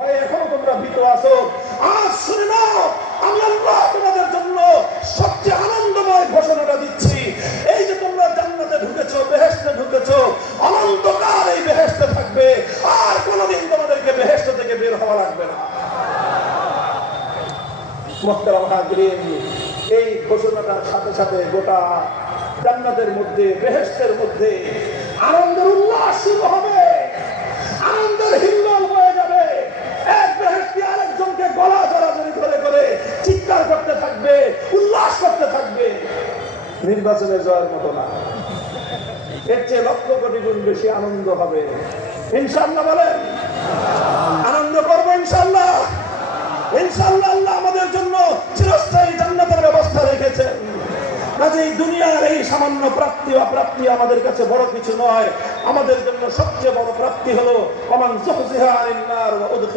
এখনো তোমরা ভীত আছো। আজ শুনে নাও, আমি আল্লাহ তোমাদের জন্য সবচেয়ে আনন্দময় ঘোষণাটা দিচ্ছি। এই যে তোমরা জান্নাতে ঢুকেছো, বেহেশতে ঢুকেছো, অনন্তকাল এই বেহেশতে থাকবে, আর কোনোদিন তোমাদেরকে বেহেশত থেকে বের হওয়া লাগবে না। মুহতারাম হাজরিন, এই ঘোষণাটার সাথে সাথে গোটা জান্নাতের মধ্যে, বেহেশতের মধ্যে আনন্দের উল্লাস শুরু হবে, আনন্দের হিল্লোল হয়ে যাবে। এক বেহেশতি আরেকজনকে গলা জড়াজড়ি করে করে চিৎকার করতে থাকবে, উল্লাস করতে থাকবে। নির্বাচনে জয়ের মতো না, এর চেয়ে লক্ষ কোটি গুণ বেশি আনন্দ হবে ইনশাআল্লাহ। বলেন, আনন্দ করবো ইনশাআল্লাহ। ইনশাআল্লাহ আল্লাহ আমাদের জন্য চিরস্থায়ী জান্নাতের ব্যবস্থা রেখেছেন। কাজেই দুনিয়ার এই সামান্য প্রাপ্তি অপ্রাপ্তি আমাদের কাছে বড় কিছু নয়। আমাদের জন্য সবচেয়ে বড় প্রাপ্তি হলো ওমান যুহজিহা আনিন নার ওয়া উদখিলা